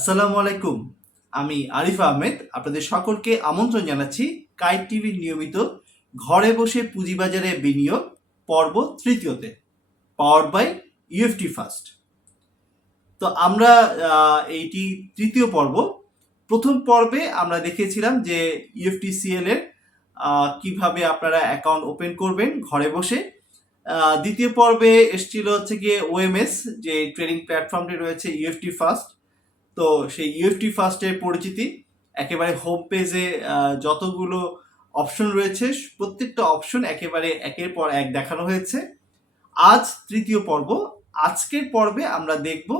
আসসালামু আলাইকুম। আমি আরিফ আহমেদ আপনাদের সকলকে আমন্ত্রণ জানাচ্ছি কাইট টিভির নিয়মিত ঘরে বসে পুঁজিবাজারে বিনিয়োগ পর্ব তৃতীয়তে, পাওয়ার্ড বাই ইউএফটি ফার্স্ট। তো আমরা এইটি তৃতীয় পর্ব। প্রথম পর্বে আমরা দেখিয়েছিলাম যে ইউএফটিসিএল এর কিভাবে আপনারা অ্যাকাউন্ট ওপেন করবেন ঘরে বসে। দ্বিতীয় পর্বে এসেছিল হচ্ছে গিয়ে ওএমএস, যে ট্রেডিং প্ল্যাটফর্মটি রয়েছে ইউএফটি ফার্স্ট। তো সেই ইউএফটি ফার্স্টের পরিচিতি, একেবারে হোম পেজে যতগুলো অপশন রয়েছে প্রত্যেকটা অপশন একেবারে একের পর এক দেখানো হয়েছে। আজ তৃতীয় পর্ব। আজকের পর্বে আমরা দেখব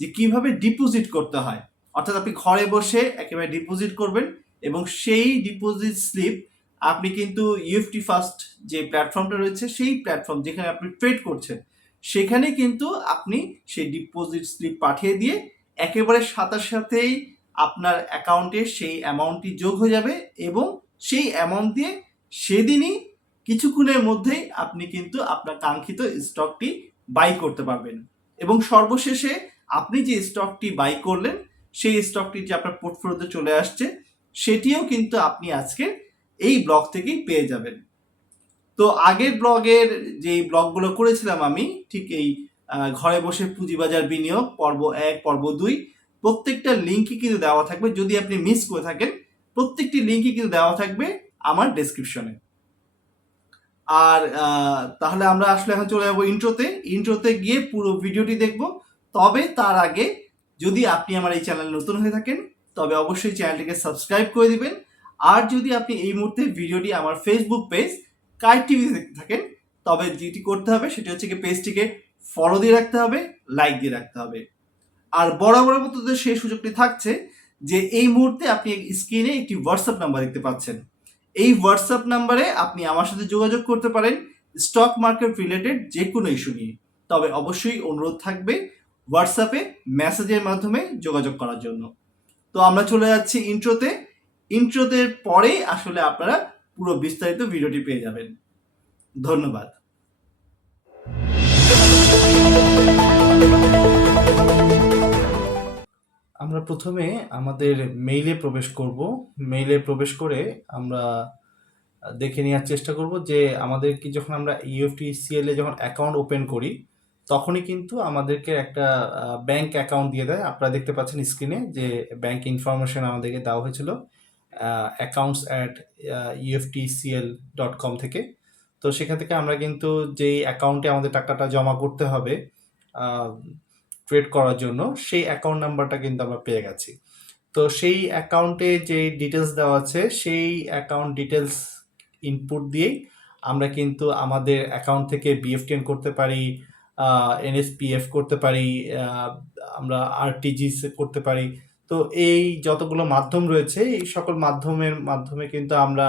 যে কিভাবে ডিপোজিট করতে হয়, অর্থাৎ আপনি ঘরে বসে একেবারে ডিপোজিট করবেন এবং সেই ডিপোজিট স্লিপ আপনি কিন্তু ইউএফটি ফার্স্ট যে প্ল্যাটফর্মটা রয়েছে সেই প্ল্যাটফর্ম যেখানে আপনি ট্রেড করছেন সেখানে কিন্তু আপনি সেই ডিপোজিট স্লিপ পাঠিয়ে দিয়ে একেবারে সাথে সাথেই আপনার অ্যাকাউন্টে সেই অ্যামাউন্টটি যোগ হয়ে যাবে এবং সেই অ্যামাউন্ট দিয়ে সেদিনই কিছুক্ষণের মধ্যেই আপনি কিন্তু আপনার কাঙ্ক্ষিত স্টকটি বাই করতে পারবেন। এবং সর্বশেষে আপনি যে স্টকটি বাই করলেন সেই স্টকটি যে আপনার পোর্টফোলিওতে চলে আসছে সেটিও কিন্তু আপনি আজকে এই ব্লগ থেকেই পেয়ে যাবেন। তো আগের ব্লগের যে ব্লগগুলো করেছিলাম আমি ঠিক এই ঘরে বসে পুঁজিবাজার বিনিয়োগ পর্ব 1 পর্ব 2 প্রত্যেকটা লিঙ্কই কিন্তু দেওয়া থাকবে। যদি আপনি মিস করে থাকেন প্রত্যেকটি লিঙ্কই কিন্তু দেওয়া থাকবে আমার ডেসক্রিপশনে। আর তাহলে আমরা আসলে এখন চলে যাবো ইন্ট্রোতে গিয়ে পুরো ভিডিওটি দেখব। তবে তার আগে যদি আপনি আমার এই চ্যানেল নতুন হয়ে থাকেন তবে অবশ্যই চ্যানেলটিকে সাবস্ক্রাইব করে দিবেন। আর যদি আপনি এই মুহূর্তে ভিডিওটি আমার ফেসবুক পেজ কাইট টিভি দেখতে থাকেন তবে যেটি করতে হবে সেটি হচ্ছে কি পেজটিকে ফলো দিয়ে রাখতে হবে, লাইক দিয়ে রাখতে হবে। আর বরাবরের মতো সেই সুযোগটি থাকছে যে এই মুহূর্তে আপনি স্ক্রিনে একটি হোয়াটসঅ্যাপ নাম্বার দেখতে পাচ্ছেন। এই হোয়াটসঅ্যাপ নাম্বারে আপনি আমার সাথে যোগাযোগ করতে পারেন স্টক মার্কেট রিলেটেড যে কোনো ইস্যু নিয়ে। তবে অবশ্যই অনুরোধ থাকবে হোয়াটসঅ্যাপে মেসেজের মাধ্যমে যোগাযোগ করার জন্য। তো আমরা চলে যাচ্ছি ইন্ট্রোতে পরেই আসলে আপনারা পুরো বিস্তারিত ভিডিওটি পেয়ে যাবেন। ধন্যবাদ। আমরা প্রথমে আমাদের মেইলে প্রবেশ করব। মেইলে প্রবেশ করে আমরা দেখে নেওয়ার চেষ্টা করব যে আমাদের কি যখন আমরা ইউএফটিসিএল এ যখন অ্যাকাউন্ট ওপেন করি তখনই কিন্তু আমাদেরকে একটা ব্যাংক অ্যাকাউন্ট দিয়ে দেয়। আপনারা দেখতে পাচ্ছেন স্ক্রিনে যে ব্যাংক ইনফরমেশন আমাদেরকে দেওয়া হয়েছিল accounts@uftcl.com থেকে। তো সেখান থেকে আমরা কিন্তু যেই অ্যাকাউন্টে আমাদের টাকাটা জমা করতে হবে ট্রেড করার জন্য সেই অ্যাকাউন্ট নাম্বারটা কিন্তু আমরা পেয়ে গেছি। তো সেই অ্যাকাউন্টে যে ডিটেলস দেওয়া আছে সেই অ্যাকাউন্ট ডিটেলস ইনপুট দিয়েই আমরা কিন্তু আমাদের অ্যাকাউন্ট থেকে বিএফটিএন করতে পারি, এনএসপিএফ করতে পারি, আমরা আরটিজিএস করতে পারি। তো এই যতগুলো মাধ্যম রয়েছে এই সকল মাধ্যমে কিন্তু আমরা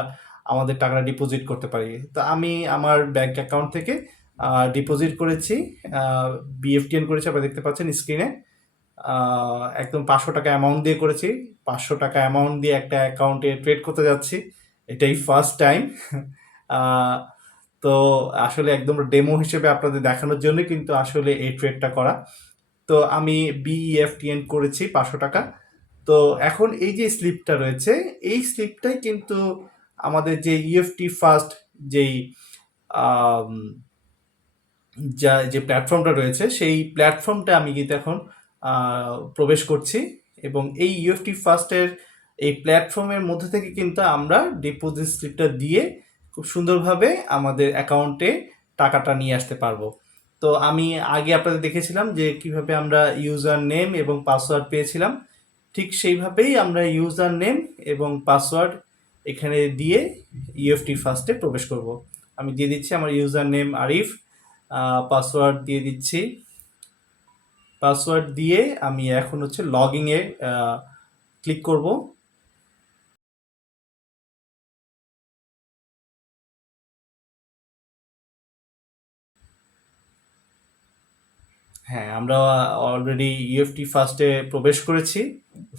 আমাদের টাকাটা ডিপোজিট করতে পারি। তো আমি আমার ব্যাংক অ্যাকাউন্ট থেকে ডিপোজিট করেছি, বিএফটিএন করেছি, আপনারা দেখতে পাচ্ছেন স্ক্রিনে। একদম 500 টাকা অ্যামাউন্ট দিয়ে করেছি। 500 টাকা অ্যামাউন্ট দিয়ে একটা অ্যাকাউন্টে ট্রেড করতে যাচ্ছি, এটাই ফার্স্ট টাইম। তো আসলে একদম ডেমো হিসেবে আপনাদের দেখানোর জন্য কিন্তু আসলে এই ট্রেডটা করা। তো আমি বিইএফটিএন করেছি 500 টাকা। তো এখন এই যে স্লিপটা রয়েছে এই স্লিপটাই কিন্তু আমাদের যে ইউএফটি ফার্স্ট যেই যে প্ল্যাটফর্মটা রয়েছে সেই প্ল্যাটফর্মটা আমি কিন্তু এখন প্রবেশ করছি এবং এই ইউএফটি ফার্স্টের এই প্ল্যাটফর্মের মধ্যে থেকে কিন্তু আমরা ডিপোজিট স্লিপটা দিয়ে খুব সুন্দরভাবে আমাদের অ্যাকাউন্টে টাকাটা নিয়ে আসতে পারবো। তো আমি আগে আপনাদের দেখেছিলাম যে কিভাবে আমরা ইউজার নেম এবং পাসওয়ার্ড পেয়েছিলাম, ঠিক সেইভাবেই আমরা ইউজার নেম এবং পাসওয়ার্ড এখানে দিয়ে ইউএফটি ফার্স্টে প্রবেশ করব। আমি দিয়ে দিচ্ছি আমার ইউজার নেম আরিফ, পাসওয়ার্ড দিয়ে দিচ্ছি। পাসওয়ার্ড দিয়ে আমি এখন হচ্ছে লগইনে ক্লিক করব। হ্যাঁ, আমরা অলরেডি ইউএফটি ফার্স্টে প্রবেশ করেছি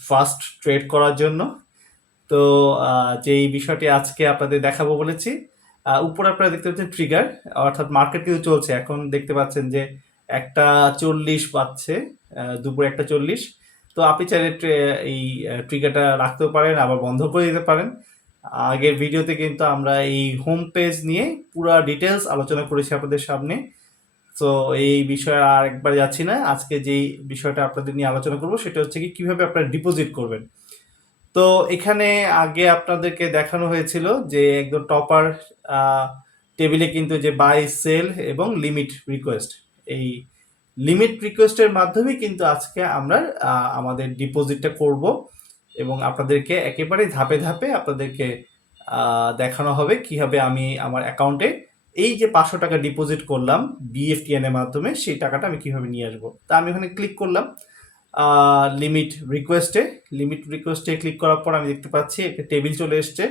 ফার্স্ট ট্রেড করার জন্য। তো যেই বিষয়টি আজকে আপনাদের দেখাবো বলেছি, উপরে আপনারা দেখতে পাচ্ছেন ট্রিগার, অর্থাৎ মার্কেট কিন্তু চলছে। এখন দেখতে পাচ্ছেন যে 1:40 বাজছে, দুপুরে 1:40। তো আপনি চাইলে এই ট্রিগারটা রাখতেও পারেন, আবার বন্ধ করে দিতে পারেন। আগের ভিডিওতে কিন্তু আমরা এই হোম পেজ নিয়ে পুরা ডিটেলস আলোচনা করেছি আপনাদের সামনে। তো এই বিষয়ে আর একবার যাচ্ছি না। আজকে যেই বিষয়টা আপনাদের নিয়ে আলোচনা করব সেটা হচ্ছে কি কিভাবে আপনারা ডিপোজিট করবেন। তো এখানে আগে আপনাদেরকে দেখানো হয়েছিল যে একদম টপার টেবিলে কিন্তু যে বাই সেল এবং লিমিট রিকোয়েস্ট, এই লিমিট রিকোয়েস্টের মাধ্যমে কিন্তু আজকে আমরা আমাদের ডিপোজিটটা করব এবং আপনাদেরকে একেবারে ধাপে ধাপে আপনাদেরকে দেখানো হবে কিভাবে আমি আমার অ্যাকাউন্টে এই যে 500 টাকা ডিপোজিট করলাম বিএফটিএন এর মাধ্যমে সেই টাকাটা আমি কিভাবে নিয়ে আসবো। তা আমি ওখানে ক্লিক করলাম লিমিট রিকোয়েস্টে ক্লিক করার পর আমি দেখতে পাচ্ছি একটা টেবিল চলে এসছে।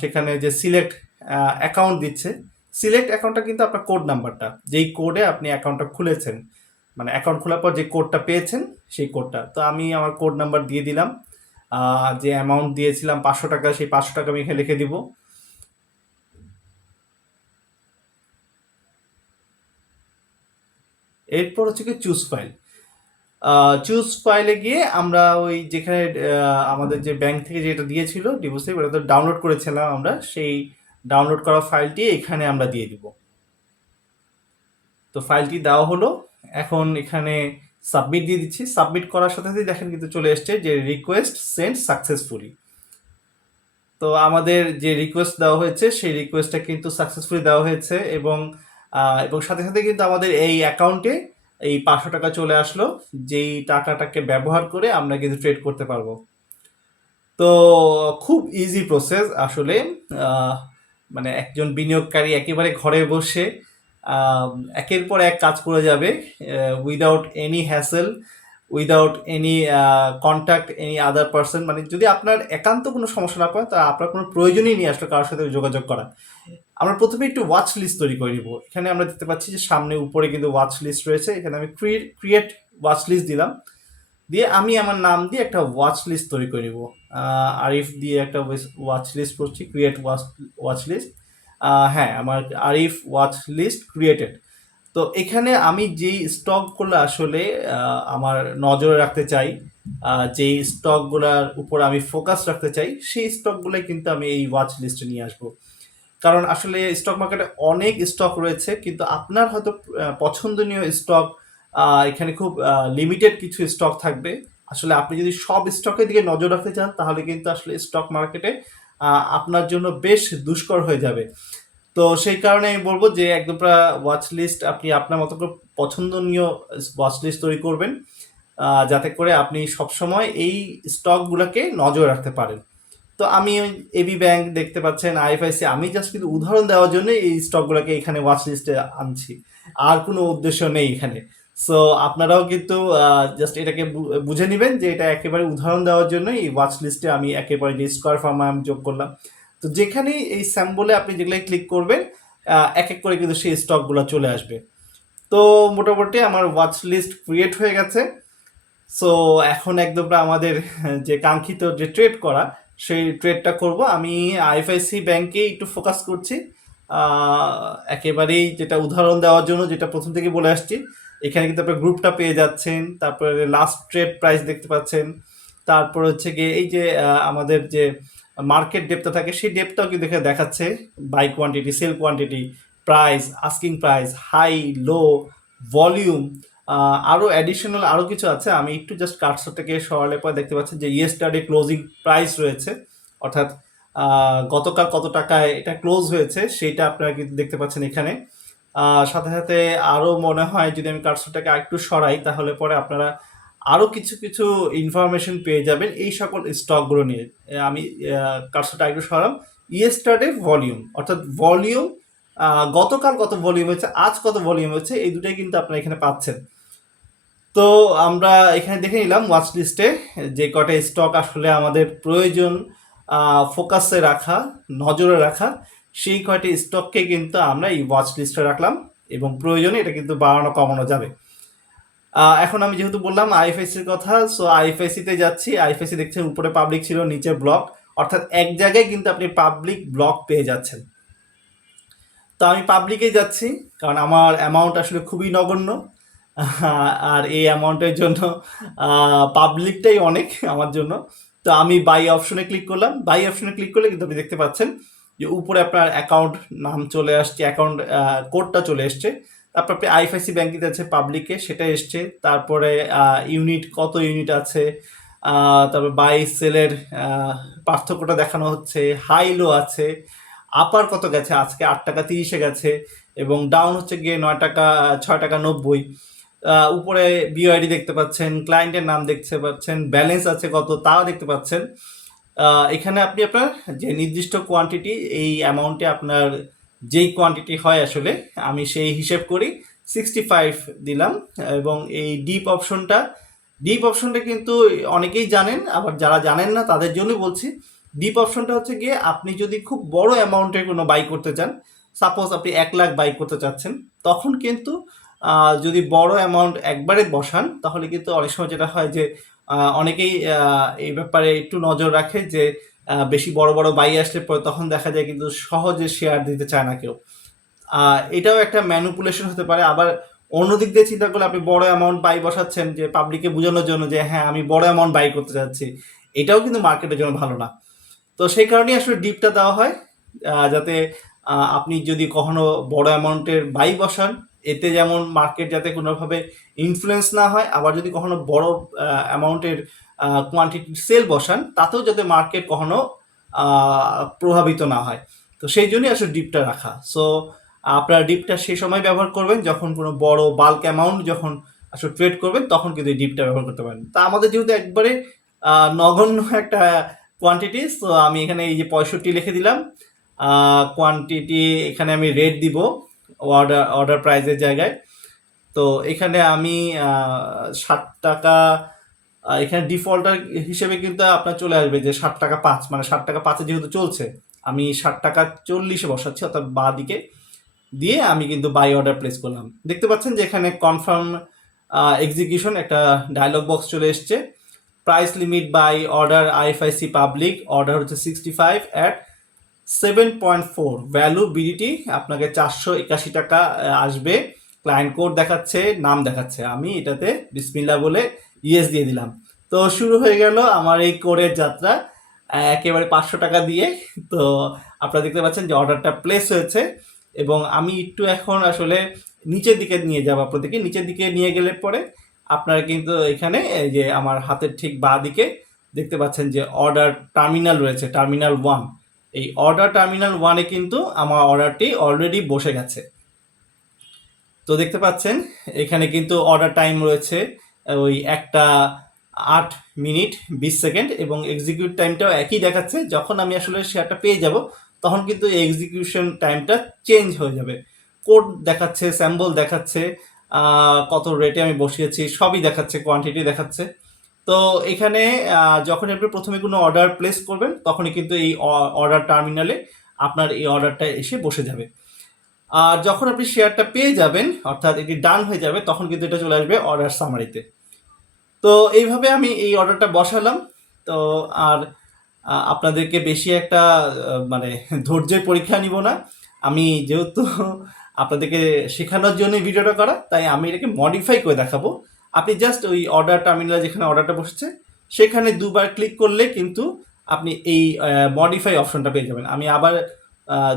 সেখানে যে সিলেক্ট অ্যাকাউন্ট দিচ্ছে, সিলেক্ট অ্যাকাউন্টটা কিন্তু আপনার কোড নাম্বারটা, যেই কোডে আপনি অ্যাকাউন্টটা খুলেছেন, মানে অ্যাকাউন্ট খোলার পর যে কোডটা পেয়েছেন সেই কোডটা। তো আমি আমার কোড নাম্বার দিয়ে দিলাম, যে অ্যামাউন্ট দিয়েছিলাম 500 টাকা, সেই 500 টাকা আমি এখানে লিখে দিব। এরপর হচ্ছে কি চুজ ফাইল। চুজ ফাইলে গিয়ে আমরা ওই যেখানে আমাদের যে ব্যাংক থেকে যেটা দিয়েছিল ডিপোজিট, ওটা তো ডাউনলোড করেছিলাম আমরা, সেই ডাউনলোড করা ফাইলটি এখানে আমরা দিয়ে দিব। তো ফাইলটি দেওয়া হলো, এখন এখানে সাবমিট দিয়ে দিচ্ছি। সাবমিট করার সাথে সাথে দেখেন কিন্তু চলে এসছে যে রিকোয়েস্ট সেন্ড সাকসেসফুলি। তো আমাদের যে রিকোয়েস্ট দেওয়া হয়েছে সেই রিকোয়েস্টটা কিন্তু সাকসেসফুলি দেওয়া হয়েছে এবং এবং সাথে সাথে কিন্তু আমাদের এই অ্যাকাউন্টে এই 500 টাকা চলে আসলো, যেই টাকাটাকে ব্যবহার করে আমরা কিন্তু ট্রেড করতে পারবো। তো খুব ইজি প্রসেস আসলে। মানে একজন বিনিয়োগকারী একেবারে ঘরে বসে একের পর এক কাজ করে যাবে without any hassle, without any contact any other person. মানে যদি আপনার একান্ত কোনো সমস্যা না পড়ে তা আপনার কোনো প্রয়োজনই নিয়ে আসলে কারোর সাথে যোগাযোগ করা। আমরা প্রথমে একটু ওয়াচ লিস্ট তৈরি করে নিব। এখানে আমরা দেখতে পাচ্ছি যে সামনে উপরে কিন্তু ওয়াচ লিস্ট রয়েছে, এখানে আমি ক্রিয়েট ওয়াচ লিস্ট দিলাম, দিয়ে আমি আমার নাম দিয়ে একটা ওয়াচ লিস্ট তৈরি করে নিব। আরিফ দিয়ে একটা ওয়াচ লিস্ট করছি, ক্রিয়েট ওয়াচ লিস্ট। হ্যাঁ, আমার আরিফ ওয়াচ লিস্ট ক্রিয়েটেড। তো এখানে আমি যেই স্টকগুলো আসলে আমার নজরে রাখতে চাই, যেই স্টকগুলোর উপর আমি ফোকাস রাখতে চাই, সেই স্টকগুলোই কিন্তু আমি এই ওয়াচ লিস্টে নিয়ে আসবো। কারণ আসলে স্টক মার্কেটে অনেক স্টক রয়েছে, কিন্তু আপনার হয়তো পছন্দনীয় স্টক এখানে খুব লিমিটেড কিছু স্টক থাকবে। আসলে আপনি যদি সব স্টকের দিকে নজর রাখতে চান তাহলে কিন্তু আসলে স্টক মার্কেটে আপনার জন্য বেশ দুষ্কর হয়ে যাবে। তো সেই কারণে আমি বলবো যে একদম ওয়াচ লিস্ট আপনি আপনার মতো করে পছন্দনীয় ওয়াচ লিস্ট তৈরি করবেন, যাতে করে আপনি সবসময় এই স্টকগুলোকে নজর রাখতে পারেন। তো আমি ওই এবি ব্যাংক দেখতে পাচ্ছেন, আইএফআইসি, আমি জাস্ট কিন্তু উদাহরণ দেওয়ার জন্য এই স্টকগুলোকে এখানে ওয়াচ লিস্টে আনছি, আর কোনো উদ্দেশ্য নেই এখানে। সো আপনারাও কিন্তু জাস্ট এটাকে বুঝে নেবেন যে এটা একেবারে উদাহরণ দেওয়ার জন্য এই ওয়াচ লিস্টে আমি একেবারে যে স্কোয়ার ফার্মা আমি যোগ করলাম। তো যেখানেই এই স্যাম্বলে আপনি যেগুলো ক্লিক করবেন এক এক করে কিন্তু সেই স্টকগুলো চলে আসবে। তো মোটামুটি আমার ওয়াচ লিস্ট ক্রিয়েট হয়ে গেছে। সো এখন একদম আমাদের যে কাঙ্ক্ষিত যে ট্রেড করা সেই ট্রেডটা করব। আমি আইএফআইসি ব্যাংকে একটু ফোকাস করছি, একেবারেই যেটা উদাহরণ দেওয়ার জন্য, যেটা প্রথম থেকে বলে আসছি। এখানে কিন্তু আপনার গ্রুপটা পেয়ে যাচ্ছেন, তারপরে লাস্ট ট্রেড প্রাইস দেখতে পাচ্ছেন, তারপর হচ্ছে গিয়ে এই যে আমাদের যে মার্কেট ডেপটা থাকে সেই ডেপটাও কিন্তু এখানে দেখাচ্ছে, buy quantity, sell quantity, price, asking price, high, low, volume, আরও অ্যাডিশনাল আরও কিছু আছে। আমি একটু জাস্ট কার্সরটাকে সরালে পরে দেখতে পাচ্ছেন যে ইয়েস্টারডে ক্লোজিং প্রাইস রয়েছে, অর্থাৎ গতকাল কত টাকায় এটা ক্লোজ হয়েছে সেইটা আপনারা কিন্তু দেখতে পাচ্ছেন এখানে। সাথে সাথে আরও মনে হয় যদি আমি কার্সরটাকে আরেকটু সরাই তাহলে পরে আপনারা আরও কিছু কিছু ইনফরমেশন পেয়ে যাবেন এই সকল স্টকগুলো নিয়ে। আমি কার্সরটা একটু সরাম, ইয়েস্টারডে ভলিউম, অর্থাৎ ভলিউম গতকাল কত ভলিউম হয়েছে, আজ কত ভলিউম হয়েছে, এই দুটাই কিন্তু আপনারা এখানে পাচ্ছেন। তো আমরা এখানে দেখে নিলাম ওয়াচ লিস্টে যে কটা স্টক আসলে আমাদের প্রয়োজন ফোকাসে রাখা, নজরে রাখা, সেই কয়টি স্টককে কিন্তু আমরা এই ওয়াচ লিস্টে রাখলাম এবং প্রয়োজনে এটা কিন্তু বাড়ানো কমানো যাবে। এখন আমি যেহেতু বললাম আইএফআইসির কথা, সো আইএফআইসিতে যাচ্ছি। আইএফআইসি দেখছেন উপরে পাবলিক ছিল, নিচে ব্লক, অর্থাৎ এক জায়গায় কিন্তু আপনি পাবলিক ব্লক পেয়ে যাচ্ছেন। তো আমি পাবলিকে যাচ্ছি কারণ আমার অ্যামাউন্ট আসলে খুবই নগণ্য। আর এই অ্যামাউন্টের জন্য পাবলিকটাই অনেক আমার জন্য। তো আমি বাই অপশনে ক্লিক করলাম। বাই অপশনে ক্লিক করলে কিন্তু আপনি দেখতে পাচ্ছেন যে উপরে আপনার অ্যাকাউন্ট নাম চলে আসছে, অ্যাকাউন্ট কোডটা চলে এসছে। তারপর আপনি আইএফআইসি ব্যাংকে আছে পাবলিকে, সেটা এসছে। তারপরে ইউনিট, কত ইউনিট আছে, তারপর বাই সেলের পার্থক্যটা দেখানো হচ্ছে, হাই লো আছে, আপার কত গেছে, আজকে 8 টাকা 30-এ গেছে, এবং ডাউন হচ্ছে গিয়ে 9 টাকা 6 টাকা 90। উপরে বিওআইডি দেখতে পাচ্ছেন, ক্লায়েন্টের নাম দেখতে পাচ্ছেন, ব্যালেন্স আছে কত তাও দেখতে পাচ্ছেন। এখানে আপনি আপনার যে নির্দিষ্ট কোয়ান্টিটি, এই অ্যামাউন্টে আপনার যেই কোয়ান্টিটি হয় আসলে আমি সেই হিসেব করি 65 দিলাম। এবং এই ডিপ অপশনটা কিন্তু অনেকেই জানেন, আবার যারা জানেন না তাদের জন্য বলছি। ডিপ অপশনটা হচ্ছে গিয়ে আপনি যদি খুব বড় অ্যামাউন্টের কোনো বাই করতে চান, সাপোজ আপনি 1 লাখ বাই করতে চাচ্ছেন, তখন কিন্তু যদি বড় অ্যামাউন্ট একবারে বসান তাহলে কিন্তু অনেক সময় যেটা হয় যে অনেকেই এই ব্যাপারে একটু নজর রাখে যে বেশি বড় বড় বাই আসলে পরে তখন দেখা যায় কিন্তু সহজে শেয়ার দিতে চায় না কেউ। এটাও একটা ম্যানিপুলেশন হতে পারে। আবার অন্যদিক দিয়ে চিন্তা করলে আপনি বড় অ্যামাউন্ট বাই বসাচ্ছেন যে পাবলিককে বোঝানোর জন্য যে হ্যাঁ আমি বড় অ্যামাউন্ট বাই করতে চাচ্ছি, এটাও কিন্তু মার্কেটের জন্য ভালো না। তো সেই কারণেই আসলে ডিপটা দেওয়া হয়, যাতে আপনি যদি কখনো বড় অ্যামাউন্টের বাই বসান, এতে যেমন মার্কেট যাতে কোনোভাবে ইনফ্লুয়েন্স না হয়, আবার যদি কখনো বড় অ্যামাউন্টের কোয়ান্টিটি সেল বসান, তাতেও যাতে মার্কেট কখনো প্রভাবিত না হয়। তো সেই জন্যই আসলে ডিপটা রাখা। সো আপনারা ডিপটা সেই সময় ব্যবহার করবেন যখন কোনো বড় বাল্ক অ্যামাউন্ট যখন আসলে ট্রেড করবেন, তখন কিন্তু এই ডিপটা ব্যবহার করতে পারেন। তা আমাদের যেহেতু একবারে নগণ্য একটা কোয়ান্টিটি, তো আমি এখানে এই যে 65 লিখে দিলাম। কোয়ান্টিটি এখানে আমি রেট দিব অর্ডার প্রাইসের জায়গায়। তো এখানে আমি 60 টাকা, এখানে ডিফল্টার হিসেবে কিন্তু আপনার চলে আসবে যে 60 টাকা 5, মানে 60 টাকা 5-এ যেহেতু চলছে, আমি 60 টাকা 40-এ বসাচ্ছি, অর্থাৎ বাঁ দিকে দিয়ে আমি কিন্তু বাই অর্ডার প্লেস করলাম। দেখতে পাচ্ছেন যে এখানে কনফার্ম এক্সিকিউশন একটা ডায়লগ বক্স চলে এসছে। Price limit buy order IFIC public, order হচ্ছে 65 অ্যাট 7.4, ভ্যালু বিডিটি আপনাকে 481 টাকা আসবে। ক্লায়েন্ট কোড দেখাচ্ছে, নাম দেখাচ্ছে, আমি এটাতে বিসমিল্লাহ বলে ইয়েস দিয়ে দিলাম। তো শুরু হয়ে গেল আমার এই কোডের যাত্রা একেবারে 500 টাকা দিয়ে। তো আপনারা দেখতে পাচ্ছেন যে অর্ডারটা প্লেস হয়েছে, এবং আমি একটু এখন আসলে নিচের দিকে নিয়ে যাবো আপনাদেরকে। নিচের দিকে নিয়ে গেলে পরে আপনারা কিন্তু এখানে এই যে আমার হাতের ঠিক বাঁ দিকে দেখতে পাচ্ছেন যে অর্ডার টার্মিনাল রয়েছে, টার্মিনাল 1। এই অর্ডার টার্মিনাল 1-এ কিন্তু আমার অর্ডারটি অলরেডি বসে গেছে। তো দেখতে পাচ্ছেন এখানে কিন্তু অর্ডার টাইম রয়েছে ওই 1টা 8 মিনিট 20 সেকেন্ড, এবং এক্সিকিউট টাইমটাও একই দেখাচ্ছে। যখন আমি আসলে শেয়ারটা পেয়ে যাব তখন কিন্তু এই এক্সিকিউশন টাইমটা চেঞ্জ হয়ে যাবে। কোড দেখাচ্ছে, স্যাম্বল দেখাচ্ছে, কত রেটে আমি বসিয়েছি সবই দেখাচ্ছে, কোয়ান্টিটি দেখাচ্ছে। তো এখানে যখন আপনি প্রথমে কোনো অর্ডার প্লেস করবেন তখনই কিন্তু এই অর্ডার টার্মিনালে আপনার এই অর্ডারটা এসে বসে যাবে। আর যখন আপনি শেয়ারটা পেয়ে যাবেন, অর্থাৎ এটি ডান হয়ে যাবে, তখন কিন্তু এটা চলে আসবে অর্ডার সামারিতে। তো এইভাবে আমি এই অর্ডারটা বসালাম। তো আর আপনাদেরকে বেশি একটা মানে ধৈর্যের পরীক্ষা নিব না। আমি যেহেতু আপনাদেরকে শেখানোর জন্য ভিডিওটা করা, তাই আমি এটাকে মডিফাই করে দেখাবো। আপনি জাস্ট ওই অর্ডার টার্মিনাল যেখানে অর্ডারটা বসেছে সেখানে দুবার ক্লিক করলে কিন্তু আপনি এই মডিফাই অপশনটা পেয়ে যাবেন। আমি আবার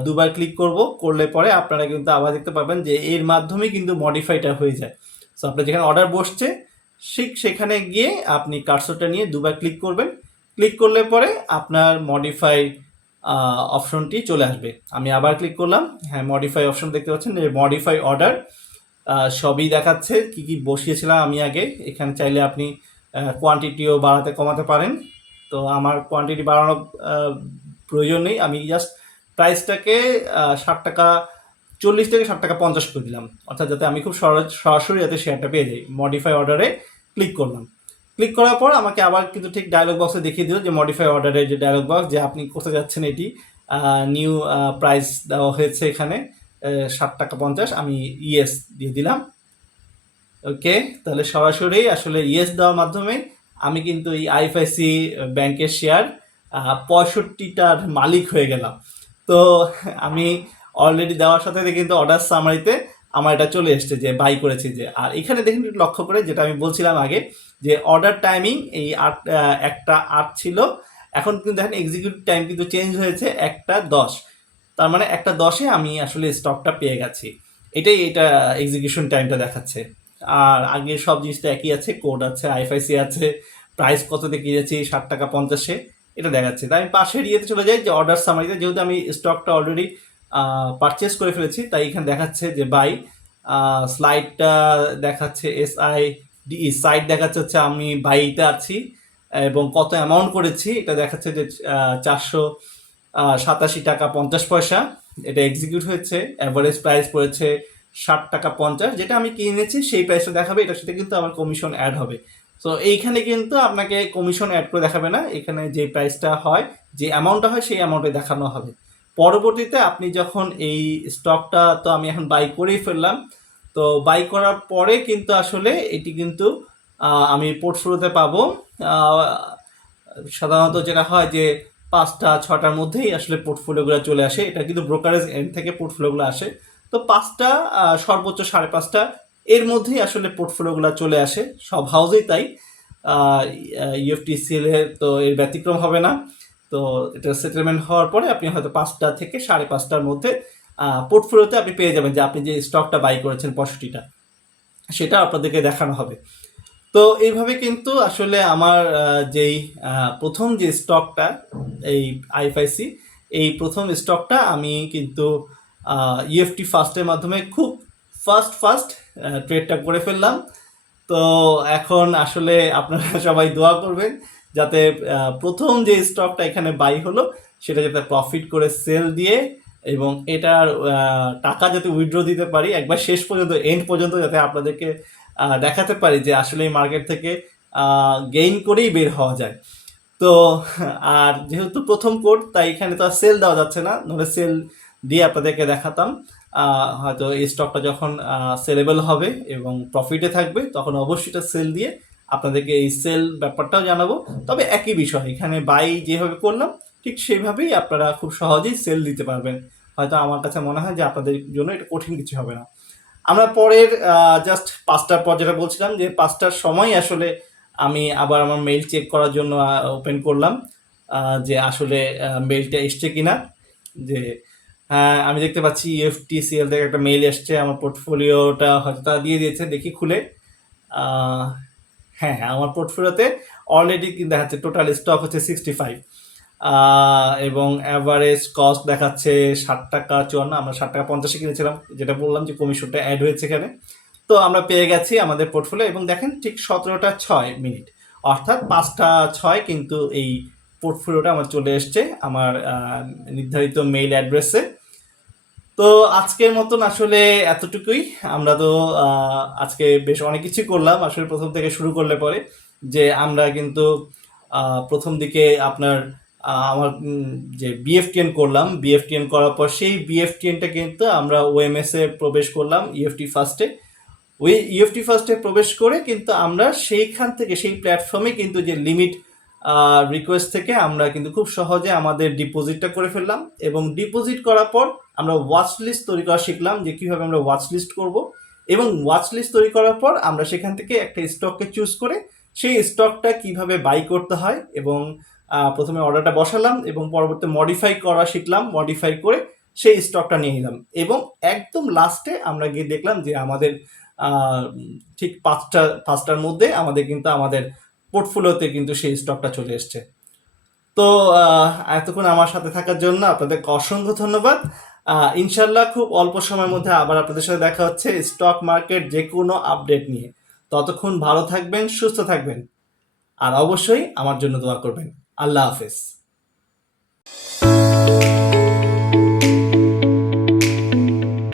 দুবার ক্লিক করলে পরে আপনারা কিন্তু আবার দেখতে পাবেন যে এর মাধ্যমে কিন্তু মডিফাইটা হয়ে যায়। সো আপনার যেখানে অর্ডার বসছে ঠিক সেখানে গিয়ে আপনি কার্সরটা নিয়ে দুবার ক্লিক করবেন। ক্লিক করলে পরে আপনার মডিফাই অপশনটি চলে আসবে। আমি আবার ক্লিক করলাম, হ্যাঁ মডিফাই অপশন দেখতে পাচ্ছেন যে মডিফাই অর্ডার সবই দেখাচ্ছে কি কি বসিয়েছিলাম আমি আগে। এখানে চাইলে আপনি কোয়ান্টিটিও বাড়াতে কমাতে পারেন। তো আমার কোয়ান্টিটি বাড়ানোর প্রয়োজন নেই, আমি জাস্ট প্রাইসটাকে 60 টাকা 40 থেকে 60 টাকা 50 করে দিলাম, অর্থাৎ যাতে আমি খুব সরাসরি যাতে শেয়ারটা পেয়ে যাই। মডিফাই অর্ডারে ক্লিক করলাম। ক্লিক করার পর আমাকে আবার কিন্তু ঠিক ডায়লগ বক্সে দেখিয়ে দিল যে মডিফাই অর্ডারের যে ডায়লগ বক্স, যে আপনি কোথায় যাচ্ছেন, এটি নিউ প্রাইস দেওয়া হয়েছে এখানে 60 টাকা 50, আমি ইয়েস দিয়ে দিলাম। ওকে, তাহলে সরাসরি আসলে ইয়েস দেওয়ার মাধ্যমে আমি কিন্তু এই আইএফআইসি ব্যাংকের শেয়ার 65টার মালিক হয়ে গেলাম। তো আমি অলরেডি দেওয়ার সাথে সাথে কিন্তু অর্ডার সামারিতে আমার এটা চলে এসছে যে বাই করেছি যে। আর এখানে দেখুন একটু লক্ষ্য করে, যেটা আমি বলছিলাম আগে, যে অর্ডার টাইমিং এই 1টা 8 ছিল, এখন কিন্তু দেখেন এক্সিকিউট টাইম কিন্তু চেঞ্জ হয়েছে 1টা 10। তার মানে 1টা 10-এ আমি আসলে স্টকটা পেয়ে গেছি। এটা এক্সিকিউশন টাইমটা দেখাচ্ছে। আর আগে সব জিনিসটা একই আছে, কোড আছে, আইএফআইসি আছে, প্রাইস কততে কিনেছি 60 টাকা 50-এ, এটা দেখাচ্ছে। তাই আমি পাশের ইয়েতে চলে যাই যে অর্ডার সামারিতে, যেহেতু আমি স্টকটা অলরেডি পারচেস করে ফেলেছি, তাই এখানে দেখাচ্ছে যে বাই। স্লাইডটা দেখাচ্ছে SIDE, সাইড দেখাচ্ছে হচ্ছে আমি বাইতে আছি এবং কত অ্যামাউন্ট করেছি, এটা দেখাচ্ছে যে 487 টাকা 50 পয়সা। এটা এক্সিকিউট হয়েছে, অ্যাভারেজ প্রাইস পড়েছে 60 টাকা 50, যেটা আমি কিনেছি সেই প্রাইসটা দেখাবে। এটার সাথে কিন্তু আমার কমিশন অ্যাড হবে। তো এইখানে কিন্তু আপনাকে কমিশন অ্যাড করে দেখাবে না, এখানে যে প্রাইসটা হয়, যে অ্যামাউন্টটা হয়, সেই অ্যামাউন্টে দেখানো হবে। পরবর্তীতে আপনি যখন এই স্টকটা, তো আমি এখন বাই করেই ফেললাম, তো বাই করার পরে কিন্তু আসলে এটি কিন্তু আমি পোর্টফোলিওতে পাবো। সাধারণত যেটা হয় যে 5টা 6টার মধ্যেই আসলে পোর্টফোলিওগুলো চলে আসে, এটা কিন্তু ব্রোকারেজ এন্ড থেকে পোর্টফোলিওগুলো আসে। তো 5টা সর্বোচ্চ 5:30 এর মধ্যেই আসলে পোর্টফোলিওগুলো চলে আসে, সব হাউসেই তাই। ইউএফটিসিএল এর তো এর ব্যতিক্রম হবে না। তো এটা সেটেলমেন্ট হওয়ার পরে আপনি হয়তো 5টা থেকে 5:30টার মধ্যে পোর্টফোলিওতে আপনি পেয়ে যাবেন যে আপনি যে স্টকটা বাই করেছেন 65টা, সেটা আপনাদেরকে দেখানো হবে। তো এইভাবে কিন্তু আসলে আমার যেই প্রথম যে স্টকটা, এই আইএফআইসি, এই প্রথম স্টকটা আমি কিন্তু ইএফটি ফাস্টের মাধ্যমে খুব ফাস্ট ট্রেডটা করে ফেললাম। তো এখন আসলে আপনারা সবাই দোয়া করবেন যাতে প্রথম যে স্টকটা এখানে বাই হলো সেটা যাতে প্রফিট করে সেল দিয়ে, এবং এটার টাকা যাতে উইথড্র দিতে পারি একবার শেষ পর্যন্ত, এন্ড পর্যন্ত, যাতে আপনাদেরকে দেখাতে পারি যে আসলে এই মার্কেট থেকে গেইন করেই বের হওয়া যায়। তো আর যেহেতু প্রথম কোড, তাই এখানে তো আর সেল দেওয়া যাচ্ছে না, নাহলে সেল দিয়ে আপনাদেরকে দেখাতাম। হয়তো এই স্টকটা যখন সেলেবল হবে এবং প্রফিটে থাকবে, তখন অবশ্যই এটা সেল দিয়ে আপনাদেরকে এই সেল ব্যাপারটাও জানাবো। তবে একই বিষয়, এখানে বাই যেভাবে করলাম ঠিক সেইভাবেই আপনারা খুব সহজেই সেল দিতে পারবেন। হয়তো আমার কাছে মনে হয় যে আপনাদের জন্য এটা কঠিন কিছু হবে না। আমরা পরের জাস্ট 5টার পর যেটা বলছিলাম, যে 5টার সময় আসলে আমি আবার আমার মেইল চেক করার জন্য ওপেন করলাম যে আসলে মেইলটা এসছে কিনা। যে আমি দেখতে পাচ্ছি ইএফটিসিএল থেকে একটা মেইল এসছে, আমার পোর্টফোলিওটা হয়তো তারা দিয়ে দিয়েছে, দেখি খুলে। হ্যাঁ, আমার পোর্টফোলিওতে অলরেডি কিন্তু দেখাচ্ছে টোটাল স্টক হচ্ছে 65, এবং অ্যাভারেজ কস্ট দেখাচ্ছে 60 টাকা 54। আমরা 60 টাকা 50-এ কিনেছিলাম, যেটা বললাম যে কমিশনটা অ্যাড হয়েছে এখানে। তো আমরা পেয়ে গেছি আমাদের পোর্টফোলিও, এবং দেখেন ঠিক 17টা 6 মিনিট, অর্থাৎ 5টা 6 কিন্তু এই পোর্টফোলিওটা আমার চলে এসছে আমার নির্ধারিত মেইল অ্যাড্রেসে। তো আজকের মতন আসলে এতটুকুই। আমরা তো আজকে বেশ অনেক কিছু করলাম আসলে, প্রথম থেকে শুরু করলে পরে, যে আমরা কিন্তু প্রথম দিকে আপনার আমার যে বিএফটিএন করলাম, বিএফটিএন করার পর সেই বিএফটিএনটা কিন্তু আমরা ওএমএস এ প্রবেশ করলাম ইএফটি ফার্স্টে। ওই ইএফটি ফার্স্টে প্রবেশ করে কিন্তু আমরা সেইখান থেকে, সেই প্ল্যাটফর্মে কিন্তু যে লিমিট রিকোয়েস্ট থেকে আমরা কিন্তু খুব সহজে আমাদের ডিপোজিটটা করে ফেললাম, এবং ডিপোজিট করার পর আমরা ওয়াচ লিস্ট তৈরি করা শিখলাম যে কীভাবে আমরা ওয়াচ লিস্ট করব, এবং ওয়াচ লিস্ট তৈরি করার পর আমরা সেখান থেকে একটা স্টককে চুজ করে সেই স্টকটা কিভাবে বাই করতে হয়, এবং প্রথমে অর্ডারটা বসালাম এবং পরবর্তী মডিফাই করা শিখলাম, মডিফাই করে সেই স্টকটা নিয়ে নিলাম, এবং একদম লাস্টে আমরা গিয়ে দেখলাম যে আমাদের ঠিক 5টার মধ্যে আমাদের কিন্তু আমাদের পোর্টফোলিওতে কিন্তু সেই স্টকটা চলে এসছে। তো এতক্ষণ আমার সাথে থাকার জন্য আপনাদেরকে অসংখ্য ধন্যবাদ। ইনশাল্লাহ খুব অল্প সময়ের মধ্যে আবার আপনাদের সাথে দেখা হচ্ছে স্টক মার্কেট যে কোনো আপডেট নিয়ে। ততক্ষণ ভালো থাকবেন, সুস্থ থাকবেন, আর অবশ্যই আমার জন্য দোয়া করবেন। আল্লাহ হাফেজ।